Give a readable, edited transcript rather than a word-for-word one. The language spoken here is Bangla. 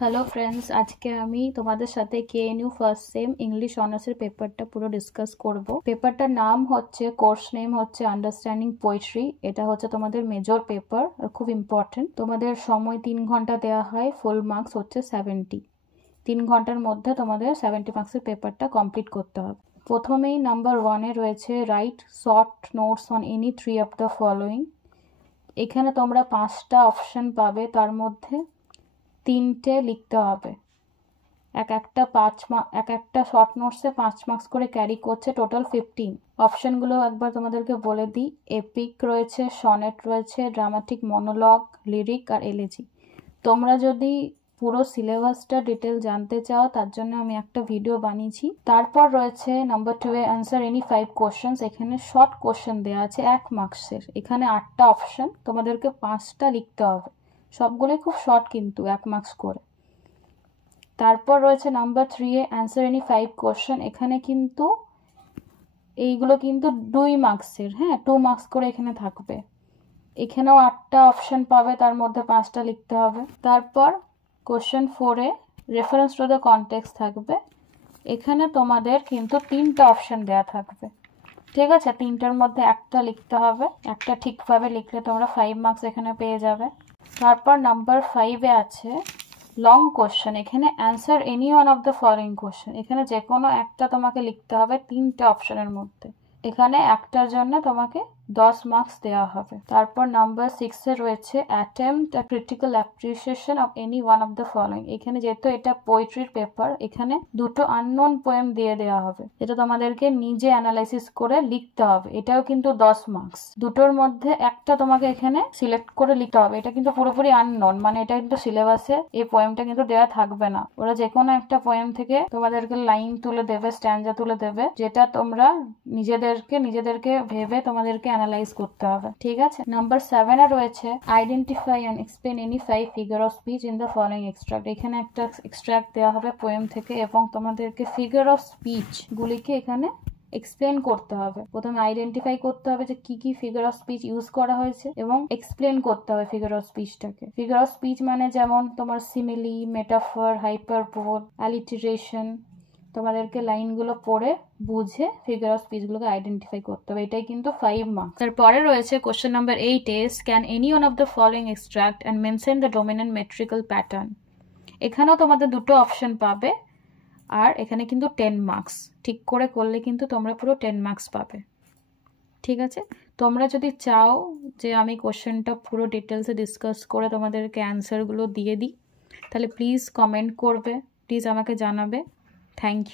হ্যালো ফ্রেন্ডস, আজকে আমি তোমাদের সাথে কেএনইউ ফার্স্ট সেম ইংলিশ অনার্সের পেপারটা পুরো ডিসকাস করব। পেপারটার নাম হচ্ছে, কোর্স নেম হচ্ছে আন্ডারস্ট্যান্ডিং পোয়েট্রি। এটা হচ্ছে তোমাদের মেজর পেপার আর খুব ইম্পর্টেন্ট। তোমাদের সময় 3 ঘন্টা দেওয়া হয়, ফুল মার্কস হচ্ছে 70। 3 ঘন্টার মধ্যে তোমাদের 70 মার্কসের পেপারটা কমপ্লিট করতে হবে। প্রথমেই নাম্বার 1-এ রয়েছে right short notes on any 3 of the following. এখানে তোমরা 5টা অপশন পাবে, তার মধ্যে 3টে লিখতে হবে। এক একটা শর্ট নোটসে 5 মার্কস করে ক্যারি করছে, টোটাল 15। অপশনগুলো একবার তোমাদেরকে বলে দিই। এপিক রয়েছে, সনেট রয়েছে, ড্রামাটিক মনোলগ, লিরিক আর এলেজি। তোমরা যদি পুরো সিলেবাসটা ডিটেল জানতে চাও, তার জন্য আমি একটা ভিডিও বানিয়েছি। তারপর রয়েছে নাম্বার 2-এ অ্যান্সার এনি 5 কোশ্চেন্স। এখানে শর্ট কোশ্চেন দেওয়া আছে 1 মার্কসের। এখানে 8টা অপশন, তোমাদেরকে 5টা লিখতে হবে। সবগুলোই খুব শর্ট, কিন্তু 1 মার্কস করে। তারপর রয়েছে নাম্বার 3-এ অ্যান্সার এনি 5 কোশ্চেন। এখানে কিন্তু এইগুলো কিন্তু 2 মার্কসের, হ্যাঁ, 2 মার্কস করে এখানে থাকবে। এখানেও 8টা অপশন পাবে, তার মধ্যে 5টা লিখতে হবে। তারপর কোশ্চেন 4-এ রেফারেন্স টু দ্য কনটেক্সট থাকবে। এখানে তোমাদের কিন্তু 3টা অপশন দেওয়া থাকবে, ঠিক আছে? 3টার মধ্যে একটা লিখতে হবে। একটা ঠিকভাবে লিখলে তোমরা 5 মার্কস এখানে পেয়ে যাবে। তারপর নাম্বার 5-এ আছে লং কোশ্চেন। এখানে answer any one of the following question. এখানে যে কোনো একটা তোমাকে লিখতে হবে 3টে অপশনের মধ্যে। এখানে একটার জন্য তোমাকে 10 মার্কস দেওয়া হবে। তারপর নাম্বার 6-এ রয়েছে attempt a critical appreciation of any one of the following. এখানে যেহেতু এটা পোয়েট্রির পেপার, এখানে 2টো আননোন পোয়েম দিয়ে দেওয়া হবে, যেটা তোমাদেরকে নিজে অ্যানালাইসিস করে লিখতে হবে। এটাও কিন্তু 10 মার্কস। দুটোর মধ্যে একটা তোমাকে এখানে সিলেক্ট করে লিখতে হবে। এটা কিন্তু পুরোপুরি আননোন, মানে এটা কিন্তু সিলেবাসে এই পোয়েমটা কিন্তু দেওয়া থাকবে না। ওরা যে কোনো একটা পোয়েম থেকে তোমাদেরকে লাইন তুলে দেবে, স্ট্যান্জা তুলে দেবে, যেটা তোমরা নিজেদেরকে ভেবে তোমাদেরকে অ্যানালাইজ করতে হবে, ঠিক আছে? নাম্বার 7-এ রয়েছে identify and explain any 5 figure of speech in the following extract. এখানে একটা এক্সট্রাক্ট দেওয়া হবে পোয়েম থেকে, এবং তোমাদেরকে ফিগার অফ স্পিচ গুলিকে এখানে এক্সপ্লেন করতে হবে। প্রথমে আইডেন্টিফাই করতে হবে যে কি কি ফিগার অফ স্পিচ ইউজ করা হয়েছে, এবং এক্সপ্লেন করতে হবে ফিগার অফ স্পিচটাকে। ফিগার অফ স্পিচ মানে যেমন তোমার সিমিলি, মেটাফর, হাইপারবোল, অ্যালিটারেশন। তোমাদেরকে লাইনগুলো পড়ে বুঝে ফিগার অফ স্পিচগুলোকে আইডেন্টিফাই করতে হবে। এটাই কিন্তু 5 মার্কস। তারপরে রয়েছে কোশ্চেন নাম্বার 8-এ can any one of the following extract and mention the dominant metrical pattern. এখানেও তোমাদের 2টো অপশন পাবে, আর এখানে কিন্তু 10 মার্কস। ঠিক করে করলে কিন্তু তোমরা পুরো 10 মার্কস পাবে, ঠিক আছে? তোমরা যদি চাও যে আমি কোশ্চেনটা পুরো ডিটেলসে ডিসকাস করে তোমাদেরকে অ্যান্সারগুলো দিয়ে দিই, তাহলে প্লিজ কমেন্ট করবে, প্লিজ আমাকে জানাবে। Thank you.